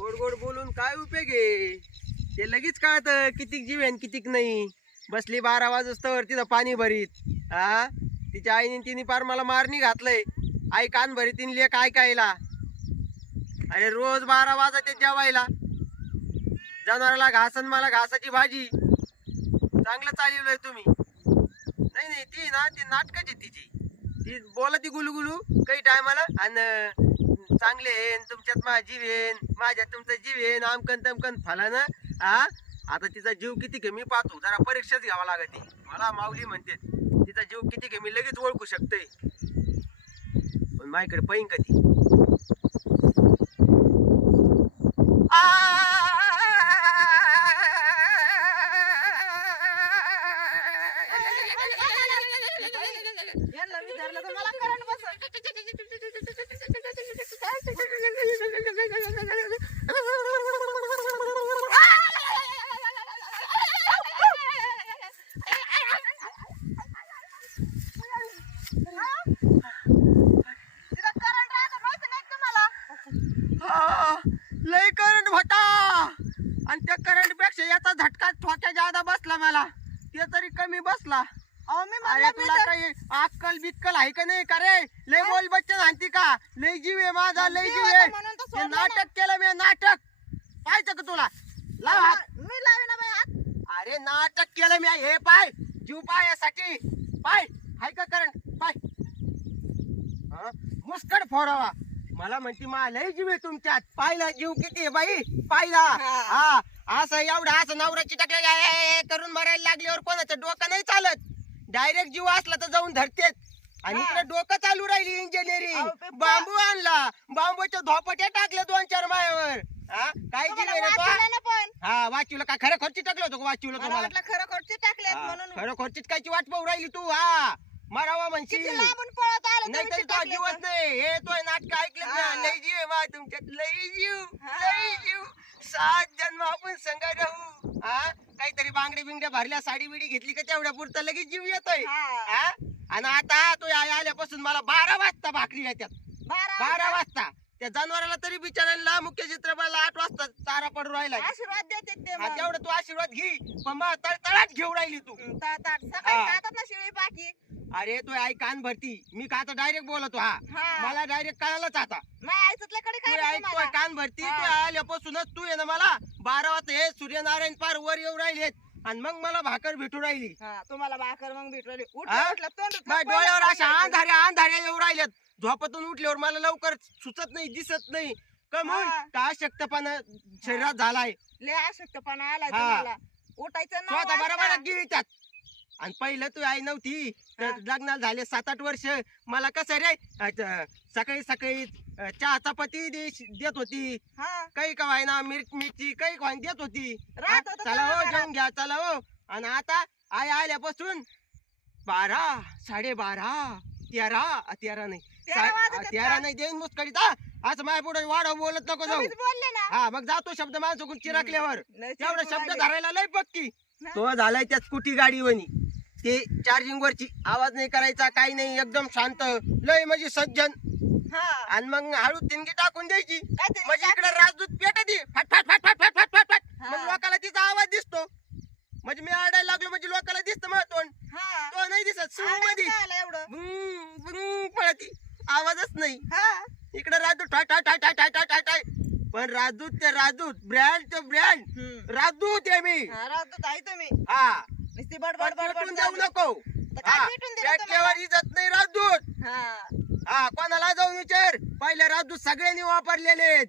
गोड गोड बोलून काय उपयोग आहे? ते लगेच कळतं कितीक जीव आहे कितीक नाही. बसली बारा वाजस्तवर तिथं पाणी भरीत. हा तिच्या आईने तिने पार मला मारणी घातलंय. आई कान भरीत तिने लेख ऐकायला. अरे रोज बारा वाजते जेवायला. जनावराला घास आणि मला घासाची भाजी. चांगलं चालवलंय तुम्ही. नाही नाही ती ना ती नाटकाची तिची. ती बोला ती गुलगुलू काही टायमाला आणि चांगले येईन तुमच्यात माझा जीव येईन माझ्यात तुमचा जीव येईन आमकन तमकन फलानं हा आता तिचा जीव किती घे मी पाहतो. जरा परीक्षाच घ्यावा लागते मला माऊली म्हणते तिचा जीव किती घे मी लगेच ओळखू शकते पण माझ्याकडे पैन कधी यांना मी धरलं तर मला करंट बसल तिथं करंट राहतं माहिती नाही का तुम्हाला हा, लय करंट होता आणि त्या करंट झटका ठोक्या जादा बसला मला. ते तरी कमी बसला. अहो मी अरे म्हणलं मी तुला तर- काही अक्कल बिक्कल आहे का नाही का रे? लय बोल बच्चन आणती का? लय जीव आहे माझा लय जीव जीव होता आहे. म्हणून तर ते सोडलं ना. नाटक केलं मी नाटक. पाहायचं का तुला? लाव हात. मी लावे ना बाई हात. अरे नाटक केलं मी हे पाय. जीव पाय यासाठी. पाय. हाय का करंट पाय. हा? मुस्कड फोडावा मला म्हणती मा लय जीव आहे तुमच्यात. पाहिला जीव किती आहे बाई? पाहिला हा. हा. असं एवढं असं नवऱ्याची टाकले करून मरायला लागल्यावर कोणाचं डोकं नाही चालत. डायरेक्ट जीव असला तर जाऊन धरतेत. आणि. इकडे डोकं चालू राहिली इंजिनिअरिंग बांबू आणला. बांबूच्या धोपट्या टाकल्या दोन चार मायावर. काय हा वाचूला का? खरं खर्ची टाकलं होतं वाचूला तुम्हाला? खरं खोटचे टाकलेत हा, म्हणून. खरं खर्चीच कायची वाट पाहू राहिली तू? हा मरावा म्हणशील. नाही तरी ते टाकले तर. नाही. हे तो नाटक ऐकलं ना. हा. लय जीव तुमच्यात. लय जीव. लय जीव. सात जन्म आपण संग राहू. हा काहीतरी बांगडे बिंगड्या भरल्या साडी बिडी घेतली का तेवढ्या पुरतं लगेच जीव येतोय. हा. आणि आता तो आ- आल्यापासून मला बारा वाजता भाकरी येतात बारा बारा वाजता? त्या जनावराला तरी बिचारायला मुख्य चित्रपटाला आठ वाजता चारा पडू राहिला. आशीर्वाद देते ते मग. तेवढं तू आशीर्वाद घे. पण मग तळतळाट घेऊ राहिली तू. हं, ता- ता- सकाळी हा. खातात ना शिळी पाकी अरे तू आई कान भरती. मी का आता डायरेक्ट बोलतो हा? हा. मला डायरेक्ट कळालंच आता. तू काय कान भरती हा. तू आल्यापासूनच तू ये ना मला. बारा वाजता हे सूर्यनारायण पार वर येऊ राहिलेत आणि मग मला भाकर भेटू राहिली. तुम्हाला भाकर मग भेटवली हा? उठलं उठलं तोंड माझ्या डोळ्यावर अशा अंधाऱ्या अंधाऱ्या येऊ राहिल्यात झोपातून उठल्यावर मला लवकर सुचत नाही दिसत नाही. कमून हा. का अशक्तपणा शरीरात झालाय. लय अशक्तपणा आलाय हा. तुम्हाला. उठायचं स्वतः बरोबर. गिळतात. आणि पहिलं तू आई नव्हती. तर. लग्नाला झाले सात आठ वर्ष. मला कसं रे अ, सकाळी सकाळी अ, चहा चपाती दे- देत होती. हा. काही का व्हायना मिरची मिरची काही का व्हायना देत होती. राहत होतं चला हो जेवून घ्या चला हो. आणि आता आई आल्यापासून बारा साडे बारा तेरा अ, तेरा नाही. तेरा सा- वाजत अ, आहेत तेरा का? नाही देईन मुस्कडीत हा असं माझ्या पुढे वाढव बोलत नको जाऊ. तुम्हीच बोलले ना. हा मग जातो शब्द माणसं चिराकल्यावर. लय तेवढा चिडचिड शब्द. धरायला लय पक्की. हा. तो झालाय त्या स्कूटी गाडीवनी. ते चार्जिंग वरची आवाज नाही करायचा काही नाही एकदम शांत. लय म्हणजे सज्जन. हा. आणि मग हळू तिनगी टाकून द्यायची. काहीतरी म्हणजे इकडे राजदूत पेट दी. फट फट फट फट फट फट फट. फट हा. मग लोकाला तिचा आवाज दिसतो. म्हणजे मी आडायला लागलो म्हणजे लोकाला दिसतं मग तोंड. हा. तो नाही दिसत सुरू मध्ये. काय आला एवढं. बुंग, बुंग पळती. आवाजच नाही. हा. इकडे राजदूत टाय टाय टाय टाय टाय टाय टाय टाय पण राजदूत ते राजदूत ब्रँड ते ब्रँड. हम्म. राजदूत आहे मी. हा राहतो आहे तुम्ही. हा. नुसती बडबड बडबड जाऊ चालू. नको. तर काय हा पेटून दिलं पेटल्यावर इजत नाही राजदूत हा. हा कोणाला जाऊन विचार. पहिले राजदूत सगळ्यांनी वापरलेले आहेत.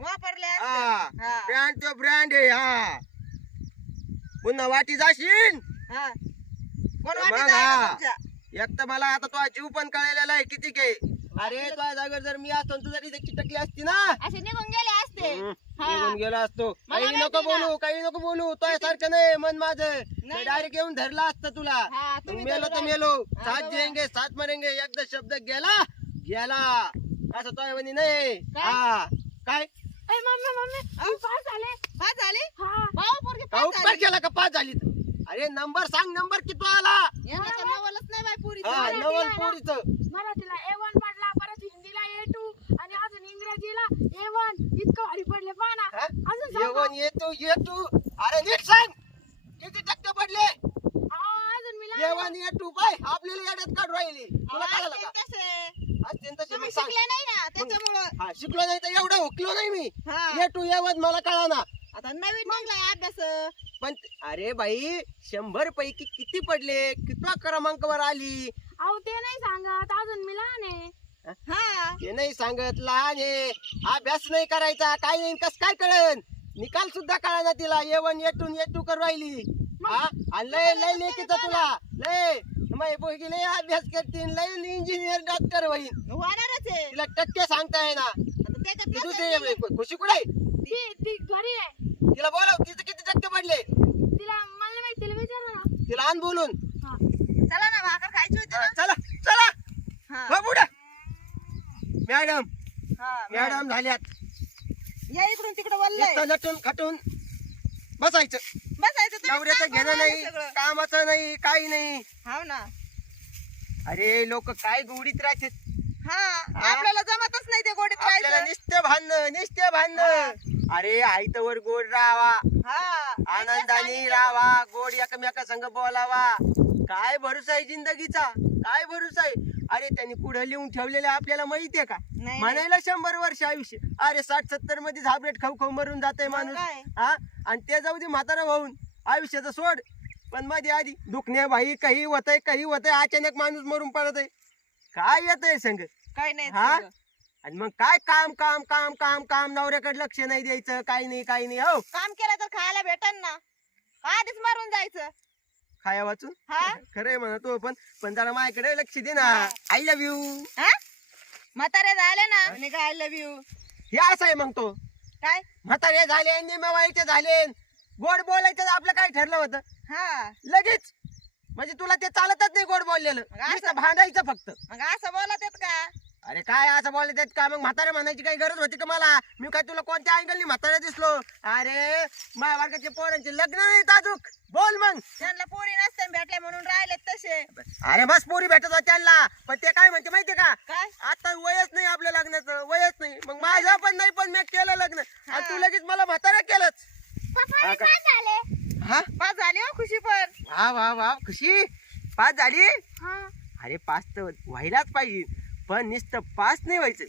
वापरले हा. हा. ब्रँड तो ब्रँड आहे हा. पुन्हा वाटी जाशील? हा. कोण मग वाटत हा. तुमच्या? एक तर मला आता तो जीव पण कळलेला आहे किती के अरे तो जागेवर जर मी असतो तू जर इथे चिटकली असती ना? असे निघून गेले असते. हम्म, हा. निघून गेला असतो. मला काही माहिती नको ना. बोलू काही नको बोलू. तो सारखं नाही मन माझं. नाही. डायरेक्ट येऊन धरला असतं तुला. हा, मग तुम्ही मेलो तर मेलो. हा, सात बरोबर. जिंगे सात मरेंगे एकदा शब्द गेला गेला. असं तो म्हणे नाही. काय? हा. काय? Mummy mummy. पास झाले. पास झाले? हा. भाऊ पोरगे का पास उपकार केला का पाच झाली? तर? अरे नंबर सांग नंबर किती आला? यांना तर नवलच नाही बाई पुरी हा नवल पोरीचं. मराठीला ए वन पडला परत हिंदीला ए टू आणि अजून इंग्रजीला ए वन इतकं भारी पडले पहा ना टू ये टू अरे नीट सांग. किती टक्के पडले? अजून मी लहान ये टू पाय आपल्याला येड्यात काढून राहिली. तुला आहे. कळलं असतील का तसे. आज त्यांचं तुम्ही सांग. शिकले नाही ना त्याच्यामुळं. हा शिकलो नाही तर एवढं हुकलो नाही मी. हा. ये टू येवन मला कळा ना आता नवीन निघलाय अभ्यास. पण अरे बाई शंभर पैकी किती पडले? कितवा क्रमांकावर आली? अहो ते नाही सांगत. अजून मी लहान आहे. हा? ते नाही सांगत. लहान आहे. अभ्यास नाही करायचा. काय नाही. कस काय कळन? निकाल सुद्धा कळा ना तिला. ये वन ये टू करू राहिली. हा? आणि लय लय लेखीच तुला. लय मग पोरगी लय अभ्यास करतील लय इंजिनियर डॉक्टर होईल होणारच आहे. तिला टक्के सांगता येणार आता त्याच्यात ती कसं दुसरी खुशी कुठे आहे? ती ती घरी आहे. तिला बोलाव तिचं किती टक्के पडले? तिला मला माहिती तिला विचारा ना. तिला आण बोलून. हा. चला ना भाकर खायची होती हा, ना? चला चला. हा. हो पुढं. मॅडम. हा, मॅडम झाल्यात. या इकडून तिकडे बोललंय नुसतं नटून खटून बसायचं. बसायचं तुम्ही नवऱ्याचं घेणं नाही सगळं. कामाचं नाही काही नाही. हाव ना. अरे लोक काय गोडीत राहतात? हा आपल्याला जमतच नाही ते गोडीत आपल्याला राहायचं निस्ते भांडणं निस्ते भांडणं. अरे आईतवर गोड राहावा. हा आनंदाने राहावा. गोड एकमेका संग बोलावा. काय भरोसा आहे जिंदगीचा? काय भरोसा आहे? अरे त्यांनी पुढे लिहून ठेवलेलं आपल्याला माहितीये का? नाही. म्हणायला शंभर वर्ष आयुष्य. अरे साठ सत्तरमध्ये झाबरेट खाऊ खाऊ मरून जाते मग माणूस. काय? हा? आणि ते जाऊ दे म्हातारा होऊन. आयुष्याचं सोड. पण मध्ये आधी दुखणे भाई काही होतंय काही होतंय. अचानक माणूस मरून पडत आहे काय येतंय संग? काही नाही हा? सगळं. आणि मग काय काम काम काम काम काम? नवऱ्याकडे लक्ष नाही द्यायचं. काही नाही काही नाही. हो. काम केलं तर खायला भेटन ना. आधीच मारून जायचं. खाया वाचून हा? खरंय म्हणतो पण पण जरा माझ्याकडे लक्ष दे ना. आय लव्ह यू हा? म्हातारे झाले ना? आणि काय लव्ह यू हे असं आहे मग तो. काय? म्हातारे झाले निमेवाईचे झाले. गोड बोलायचं आपलं काय ठरलं होतं? हा. लगेच. म्हणजे तुला ते चालतच नाही गोड बोललेलं. असं- भांडायचं फक्त. मग असं बोलत आहेत का? अरे काय असं बोलले त्यात का मग म्हातारे म्हणायची काही गरज होती का मला? मी काय तुला कोणत्या अँगलनी म्हातारा दिसलो? अरे माझ्या पोरांचे लग्न नाही ताजूक बोल मग. त्यांना पोरी नसते भेटले म्हणून राहिलेत तसे. अरे बस पोरी भेटत होत्या त्यांना. पण ते काय म्हणते माहितीये का? काय? आता वयच नाही आपल्या लग्नाचं वयच नाही. मग माझं पण नाही पण मी केलं लग्न. आणि तू लगेच मला म्हातारा केलंच हा का? हा? पाच झाली हो खुशी पण. वा वा वा. खुशी? पास झाली? हा. अरे पास तर व्हायलाच पाहिजे. पण नुसतं पास नाही व्हायचं.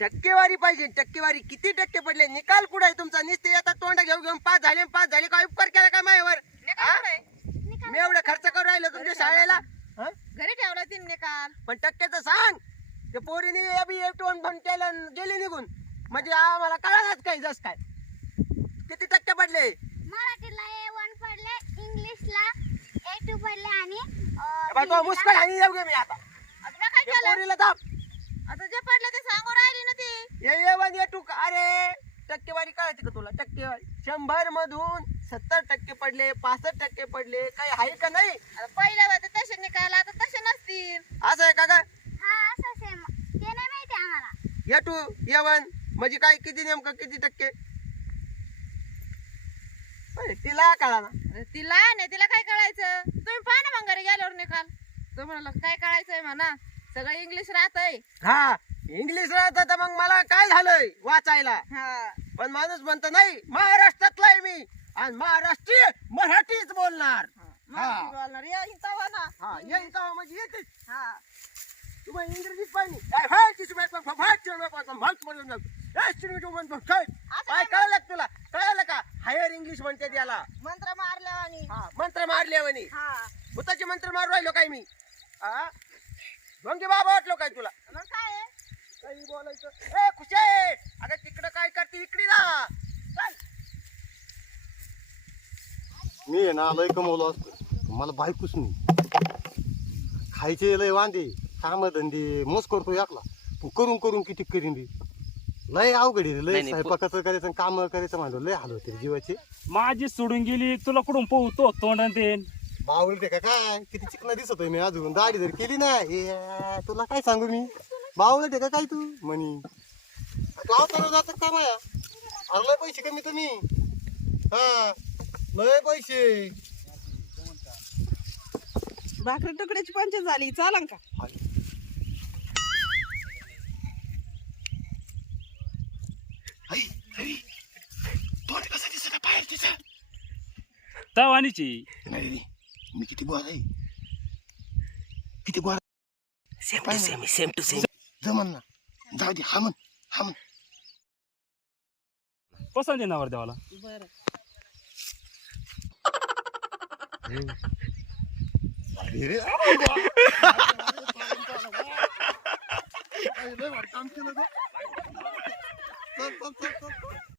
टक्केवारी पाहिजे टक्केवारी किती टक्के पडले निकाल कुठे आहे तुमचा? नुसते आता तोंड घेऊन घेऊन पास झाले पास झाले काय उपकार केला काय हा? कुठे? मी एवढं खर्च करून राहिलो तुमच्या शाळेला. हा? घरी ठेवला तीन निकाल. पण टक्क्याचं सांग. ते पोरीने पण केलं गेली निघून. म्हणजे आम्हाला कळालाच काय जस काय. किती टक्के पडले? मराठीला ए वन पडले इंग्लिशला ए टू पडले आणि तो मुस्कळ येऊ गे मी आता. पोरीला दाब आता जे पडलं ते सांगून राहिली ना ती. ये ये वन ये टू अरे टक्केवारी कळायची का तुला? टक्केवारी. शंभर मधून सत्तर टक्के पडले पासष्ट टक्के पडले काही आहे का नाही? आता पहिले होते तसे निकाल आता तसे नसतील. असं आहे का ग? हा असं ते नाही माहिती आम्हाला. ये टू ये वन. म्हणजे काय किती नेमकं किती टक्के? अरे, तिला कळा ना. अरे ती लहान आहे तिला काय कळायचं? तुम्ही पहा ना मग घरी गेल्यावर निकाल. तो म्हणाला काय कळायचंय म्हणा. सगळं इंग्लिश राहतंय. हा इंग्लिश राहत तर मग मला काय झालंय वाचायला? हा. पण माणूस म्हणतो नाही महाराष्ट्रातला आहे मी. आणि महाराष्ट्रीय मराठीच बोलणार. मराठी बोलणार. या ना. हा येईन म्हणजे येतेच हा. तुम्हाला इंग्रजीत पाहिजे काय व्हायची तुम्ही पण पण भात काय? काय कळलं का तुला? कळलं का? हायर इंग्लिश म्हणते त्याला. मंत्र मारल्या आणि हा मंत्र मारले म्हणे हा. भूताचे मंत्र मारू राहिलो काय मी? हा भंगी बाबा वाटलो काय तुला? मग काय आहे? काही बोलायचं. ए खुशे! अगं तिकडं काय करते? इकडे ना चल. मी आहे ना लय कमवलो असतो. मला बायकोच नाही. खायचे लय वांदे काम धंदे मोज करतो एकला. पण करून करून किती करीन रे लय अवघड आहे रे. लय स्वयंपाकाचं करायचं काम करायचं म्हणलं लय हाल होते रे जीवाचे. माझी सोडून गेली तुला कुठून पोहतो तोंडान ते? बावळते का काय? किती चिकना दिसतोय मी अजून. दाढी जर केली ना ए, तुला काय सांगू मी? बावळते का काय तू? म्हणी. तू अवतारा जात का माया? अरे लय पैसे कमी तुम्ही हा लय पैसे. भाकरी तुकड्याची पंच झाली. चालन का? तवानीची. नाही रे मी किती गोळा आहे किती गोळा same to same same to same जमन ना. जाऊ दे हा म्हण हा म्हण. पसंत आहे नवर देवाला. बरं. काम केलं